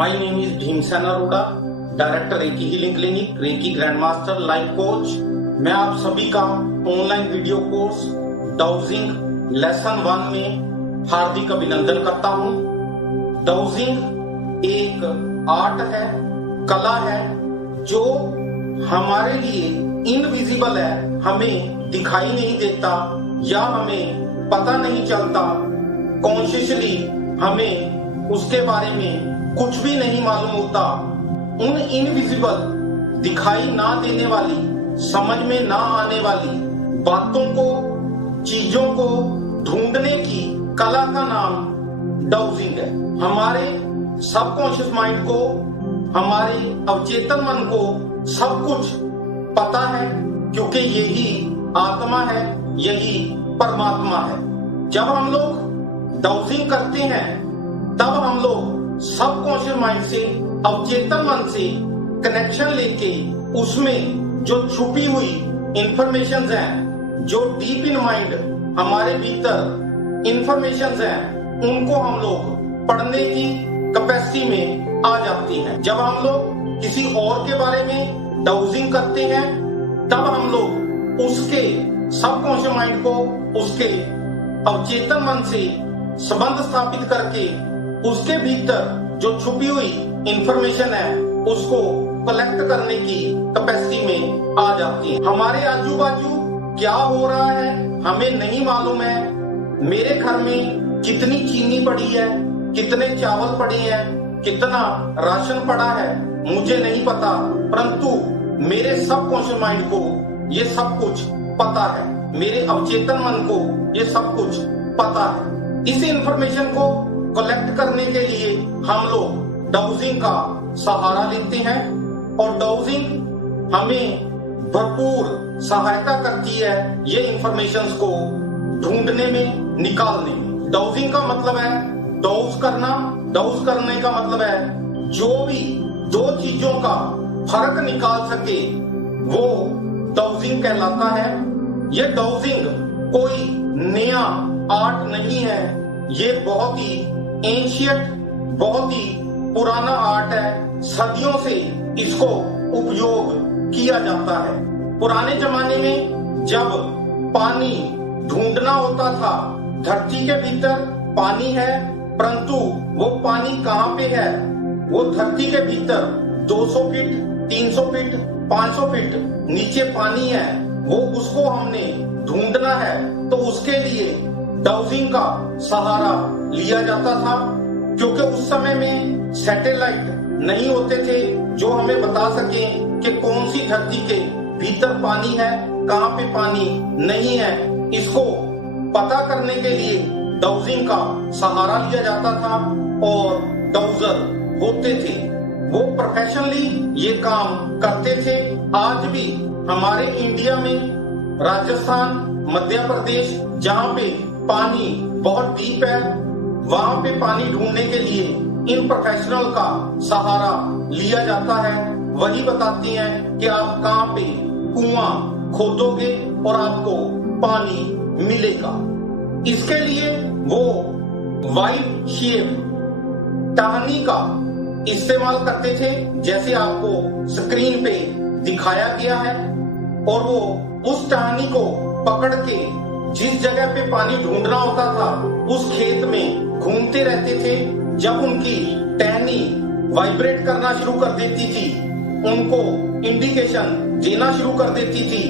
My name is Bhimsen Arora, director Reiki healing clinic, Reiki grandmaster, life coach. मैं आप सभी का online video course dowsing lesson 1 में हार्दिक अभिनंदन करता हूं। डाउजिंग एक आर्ट है, कला है, जो हमारे लिए इनविजिबल है, हमें दिखाई नहीं देता या हमें पता नहीं चलता। कॉन्शियसली हमें उसके बारे में कुछ भी नहीं मालूम होता। उन इनविजिबल, दिखाई ना देने वाली, समझ में ना आने वाली बातों को, चीजों को ढूंढने की कला का नाम डाउजिंग है। हमारे सबकॉन्शियस माइंड को, हमारे अवचेतन मन को सब कुछ पता है, क्योंकि यही आत्मा है, यही परमात्मा है। जब हम लोग डाउजिंग करते हैं तब हम लोग सबकॉन्शियस माइंड से, अवचेतन मन से कनेक्शन लेके उसमें जो छुपी हुई इंफॉर्मेशंस हैं, जो डीप इन माइंड हमारे भीतर इंफॉर्मेशंस हैं, उनको हम लोग पढ़ने की कैपेसिटी में आ जाती हैं। जब हम लोग किसी और के बारे में डाउजिंग करते हैं तब हम लोग उसके सबकॉन्शियस माइंड को, उसके अवचेतन मन से संबंध स्थापित करके उसके भीतर जो छुपी हुई इंफॉर्मेशन है उसको कलेक्ट करने की कैपेसिटी में आ जाती है। हमारे आजू बाजू क्या हो रहा है हमें नहीं मालूम है। मेरे घर में कितनी चीनी पड़ी है, कितने चावल पड़े हैं, कितना राशन पड़ा है, मुझे नहीं पता, परंतु मेरे सबकॉन्शियस माइंड को ये सब कुछ पता है। मेरे अवचेतन मन को ये सब कुछ पता है। इस इंफॉर्मेशन को कलेक्ट करने के लिए हम लोग डाउजिंग का सहारा लेते हैं और डाउजिंग हमें भरपूर सहायता करती है ये इंफॉर्मेशंस को ढूंढने में, निकालने में। डाउजिंग का मतलब है डाउज करना। डाउज करने का मतलब है जो भी दो चीजों का फर्क निकाल सके वो डाउजिंग कहलाता है। ये डाउजिंग कोई नया आर्ट नहीं है, ये बहुत ही एंशियंट, बहुत ही पुराना आर्ट है। सदियों से इसको उपयोग किया जाता है। पुराने जमाने में जब पानी ढूंढना होता था, धरती के भीतर पानी है, परंतु वो पानी कहाँ पे है? वो धरती के भीतर 200 फीट, 300 फीट, 500 फीट नीचे पानी है, वो उसको हमने ढूंढना है, तो उसके लिए डाउजिंग का सहारा लिया जाता था। क्योंकि उस समय में सैटेलाइट नहीं होते थे जो हमें बता सके कि कौन सी धरती के भीतर पानी है, कहाँ पे पानी नहीं है। इसको पता करने के लिए डाउजिंग का सहारा लिया जाता था और डाउजर होते थे, वो प्रोफेशनली ये काम करते थे। आज भी हमारे इंडिया में राजस्थान, मध्य प्रदेश, जहाँ पे पानी बहुत डीप है, वहां पे पानी ढूंढने के लिए इन प्रोफेशनल का सहारा लिया जाता है। वही बताती हैं कि आप कहाँ पे कुआं खोदोगे और आपको पानी मिलेगा। इसके लिए वो वाइड शेप टहनी का इस्तेमाल करते थे, जैसे आपको स्क्रीन पे दिखाया गया है, और वो उस टहनी को पकड़ के जिस जगह पे पानी ढूंढना होता था उस खेत में घूमते रहते थे। जब उनकी टहनी वाइब्रेट करना शुरू कर देती थी, उनको इंडिकेशन देना शुरू कर देती थी,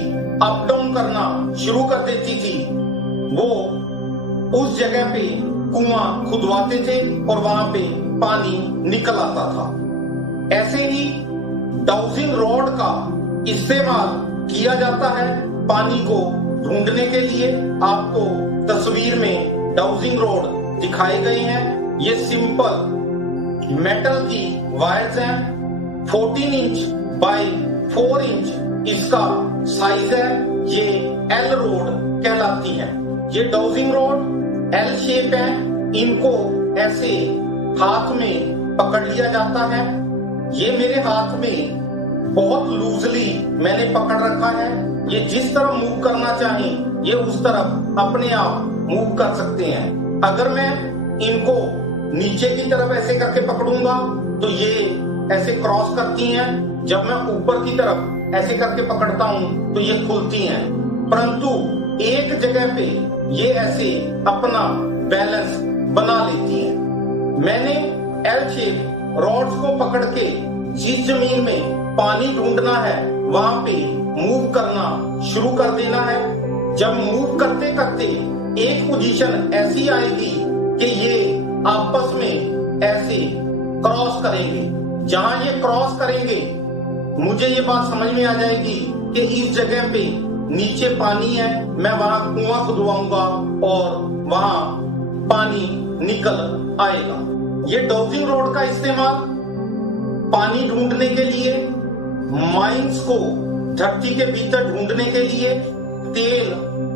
अप डाउन करना शुरू कर देती थी, वो उस जगह पे कुआं खुदवाते थे और वहां पे पानी निकल आता था। ऐसे ही डाउजिंग रॉड का इस्तेमाल किया जाता है पानी को ढूंढने के लिए। आपको तस्वीर में डाउजिंग रॉड दिखाए गए हैं। ये सिंपल मेटल की वायर्स हैं। 14 इंच बाय 4 इंच इसका साइज है। ये एल रोड कहलाती है। ये डाउजिंग रॉड एल शेप है। इनको ऐसे हाथ में पकड़ लिया जाता है। ये मेरे हाथ में बहुत लूजली मैंने पकड़ रखा है। ये जिस तरफ मूव करना चाहें ये उस तरफ अपने आप मूव कर सकते हैं। अगर मैं इनको नीचे की तरफ ऐसे करके पकड़ूंगा तो ये ऐसे क्रॉस करती हैं। जब मैं ऊपर की तरफ ऐसे करके पकड़ता हूं तो ये खुलती हैं, परंतु एक जगह पे ये ऐसे अपना बैलेंस बना लेती हैं। मैंने एल शेप रॉड्स को पकड़ के जिस जमीन में पानी ढूंढना है वहां पे मूव करना शुरू कर देना है। जब मूव करते करते एक पोजीशन ऐसी आएगी कि ये आपस में ऐसे क्रॉस करेंगे। जहां ये क्रॉस करेंगे मुझे ये बात समझ में आ जाएगी कि इस जगह पे नीचे पानी है, मैं वहां कुआं खुदवाऊंगा और वहां पानी निकल आएगा। ये डॉजिंग रॉड का इस्तेमाल पानी ढूंढने के लिए, माइंस को धरती के भीतर ढूंढने के लिए, तेल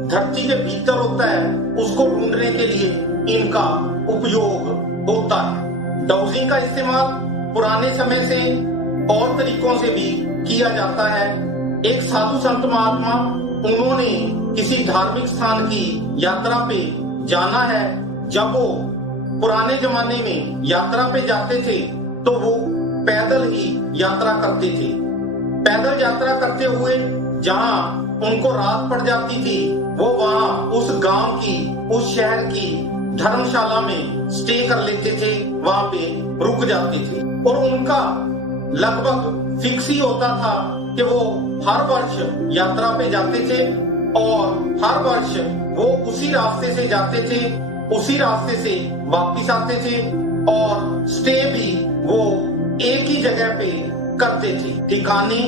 धरती के भीतर होता है उसको ढूंढने के लिए इनका उपयोग होता है। डॉजिंग का इस्तेमाल पुराने समय से और तरीकों से भी किया जाता है। एक साधु संत महात्मा, उन्होंने किसी धार्मिक स्थान की यात्रा पे जाना है। जब वो पुराने जमाने में यात्रा पे जाते थे तो वो पैदल ही यात्रा करते थे। पैदल यात्रा करते हुए जहां उनको रात पड़ जाती थी वो वहां उस गांव की, उस शहर की धर्मशाला में स्टे कर लेते थे, वहां पे रुक जाते थे। और उनका लगभग फिक्स ही होता था कि वो हर वर्ष यात्रा पे जाते थे और हर वर्ष वो उसी रास्ते से जाते थे, उसी रास्ते से वापिस आते थे और स्टे भी वो एक ही जगह पे करते थे। ठिकाने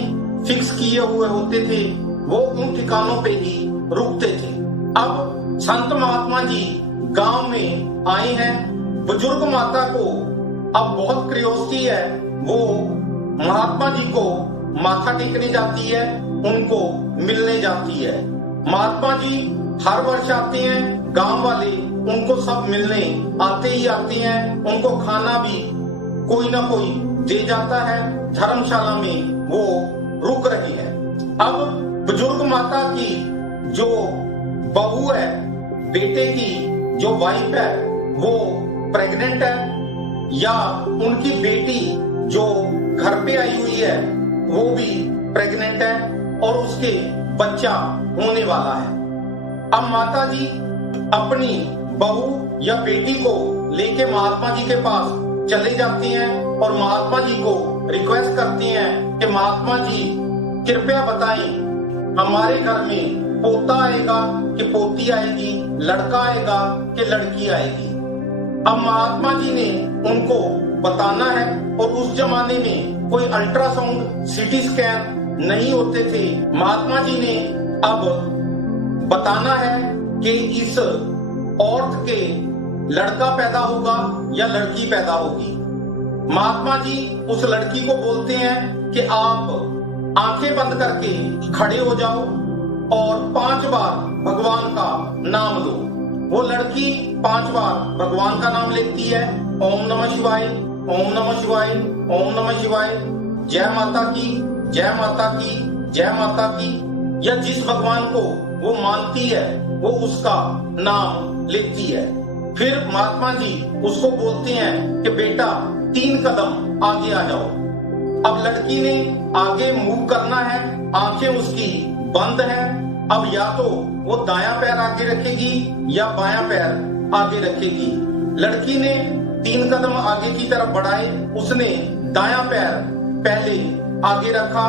फिक्स किए हुए होते थे, वो उन ठिकानों पे ही रुकते थे। अब संत महात्मा जी गांव में आए हैं। बुजुर्ग माता को अब बहुत क्यूरियोसिटी है, वो महात्मा जी को माथा टेकने जाती है, उनको मिलने जाती है। महात्मा जी हर वर्ष आते हैं, गांव वाले उनको सब मिलने आते ही आते हैं। उनको खाना भी कोई ना कोई दे जाता है। धर्मशाला में वो रुक रहे हैं। अब बुजुर्ग माता की जो बहू है, बेटे की जो वाइफ है, वो प्रेग्नेंट है, या उनकी बेटी जो घर पे आई हुई है वो भी प्रेग्नेंट है और उसके बच्चा होने वाला है। अब माता जी अपनी बहू या बेटी को लेके महात्मा जी के पास चले जाती हैं और महात्मा जी को रिक्वेस्ट करती हैं कि महात्मा जी कृपया बताएं, हमारे घर में पोता आएगा कि पोती आएगी, लड़का आएगा कि लड़की आएगी। अब महात्मा जी ने उनको बताना है और उस जमाने में कोई अल्ट्रासाउंड, सीटी स्कैन नहीं होते थे। महात्मा जी ने अब बताना है कि इस औरत के लड़का पैदा होगा या लड़की पैदा होगी। महात्मा जी उस लड़की को बोलते हैं कि आप आंखें बंद करके खड़े हो जाओ और 5 बार भगवान का नाम लो। वो लड़की 5 बार भगवान का नाम लेती है, ओम नमः शिवाय, ओम नमः शिवाय, ओम नमः शिवाय, जय माता की, जय माता की, जय माता की, या जिस भगवान को वो मानती है वो उसका नाम लेती है। फिर महात्मा जी उसको बोलते हैं कि बेटा 3 कदम आगे आ जाओ। अब लड़की ने आगे मूव करना है, आंखें उसकी बंद है। अब या तो वो दायां पैर आगे रखेगी या बायां पैर आगे रखेगी। लड़की ने 3 कदम आगे की तरफ बढ़ाए, उसने दायां पैर पहले आगे रखा,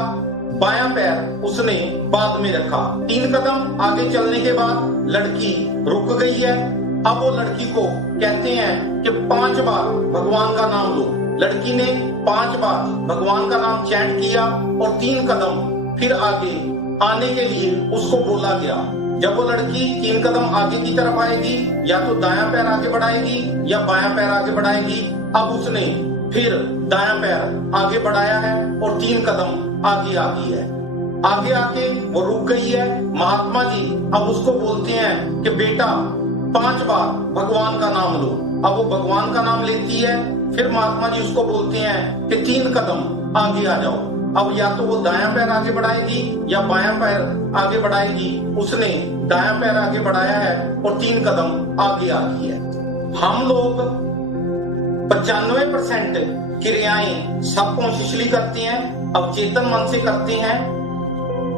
बायां पैर उसने बाद में रखा। 3 कदम आगे चलने के बाद लड़की रुक गई है। अब वो लड़की को कहते हैं कि 5 बार भगवान का नाम लो। लड़की ने 5 बार भगवान का नाम चैंट किया और 3 कदम फिर आगे आने के लिए उसको बोला गया। जब वो लड़की 3 कदम आगे की तरफ आएगी, या तो दायां पैर आगे बढ़ाएगी या बायां पैर आगे बढ़ाएगी। अब उसने फिर दायां पैर आगे बढ़ाया है और 3 कदम आगे आ गई है। आगे आके वो रुक गई है। महात्मा जी अब उसको बोलते हैं कि बेटा 5 बार भगवान का नाम लो। अब वो भगवान का नाम लेती है। फिर महात्मा जी उसको बोलते हैं कि 3 कदम आगे आ जाओ। अब या तो वो दायां पैर आगे बढ़ाएगी या बायां पैर आगे बढ़ाएगी। उसने दायां पैर आगे बढ़ाया है और 3 कदम आगे आ गई है। हम लोग 95% क्रियाएं सबकॉन्शियसली करते हैं, अवचेतन मन से करते हैं।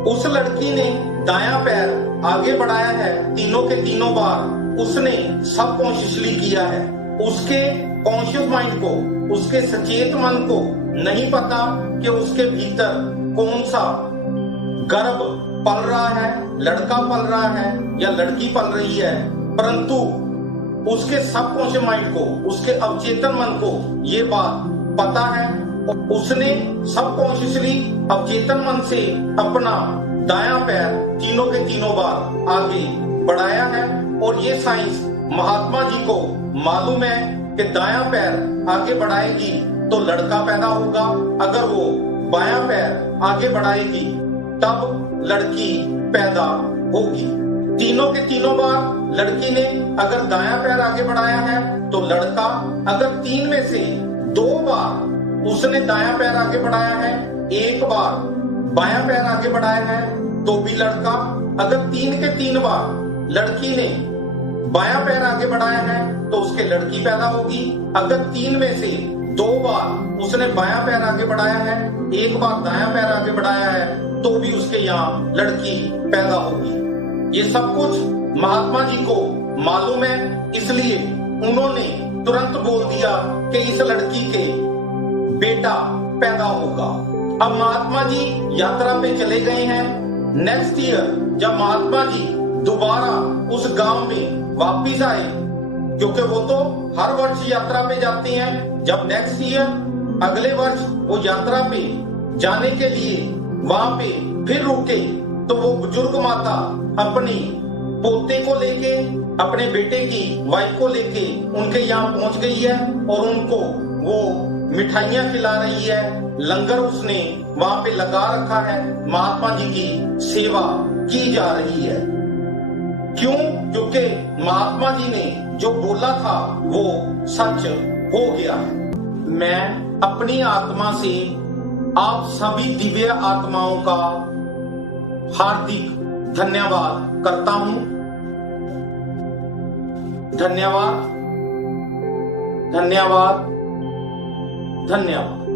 उस लड़की ने दायां पैर आगे बढ़ाया है तीनों के तीनों बार, उसने सबकॉन्शियसली किया है। उसके कॉन्शियस माइंड को, उसके सचेत मन को नहीं पता कि उसके भीतर कौन सा गर्भ पल रहा है, लड़का पल रहा है या लड़की पल रही है, परंतु उसके सबकॉन्शियस माइंड को, उसके अवचेतन मन को ये बात पता है। उसने सबकॉन्शियसली अवचेतन मन से अपना दायां पैर तीनों के तीनों बार आगे बढ़ाया है। और ये साइंस महात्मा जी को मालूम है कि दायां पैर आगे बढ़ाएगी तो लड़का पैदा होगा, अगर वो बायां पैर आगे बढ़ाएगी तब लड़की पैदा होगी। तीनों के तीनों बार लड़की ने अगर दायां पैर आगे बढ़ाया है तो लड़का, अगर 3 में से 2 बार उसने दायां पैर आगे बढ़ाया है, 1 बार बायां पैर आगे बढ़ाया है तो भी लड़का, अगर 3 के 3 बार लड़की ने बायां पैर आगे बढ़ाया है तो उसके लड़की पैदा होगी। अगर 3 में से 2 बार उसने बायां पैर आगे बढ़ाया है, 1 बार दायां पैर आगे बढ़ाया है तो भी उसके यहाँ लड़की पैदा होगी। ये सब कुछ महात्मा जी को मालूम है, इसलिए उन्होंने तुरंत बोल दिया कि इस लड़की के बेटा पैदा होगा। अब महात्मा जी यात्रा पे चले गए हैं। नेक्स्ट ईयर जब महात्मा जी दोबारा उस गांव में वापिस आए, क्योंकि वो तो हर वर्ष यात्रा पे जाते हैं, जब नेक्स्ट ईयर अगले वर्ष वो यात्रा पे जाने के लिए वहां पे फिर रुके तो वो बुजुर्ग माता अपनी पोते को लेके, अपने बेटे की वाइफ को लेके उनके यहाँ पहुंच गई है और उनको वो मिठाइयां खिला रही है। लंगर उसने वहां पे लगा रखा है, महात्मा जी की सेवा की जा रही है। क्यों? क्योंकि महात्मा जी ने जो बोला था वो सच हो गया है। मैं अपनी आत्मा से आप सभी दिव्य आत्माओं का हार्दिक धन्यवाद करता हूं। धन्यवाद, धन्यवाद, धन्यवाद।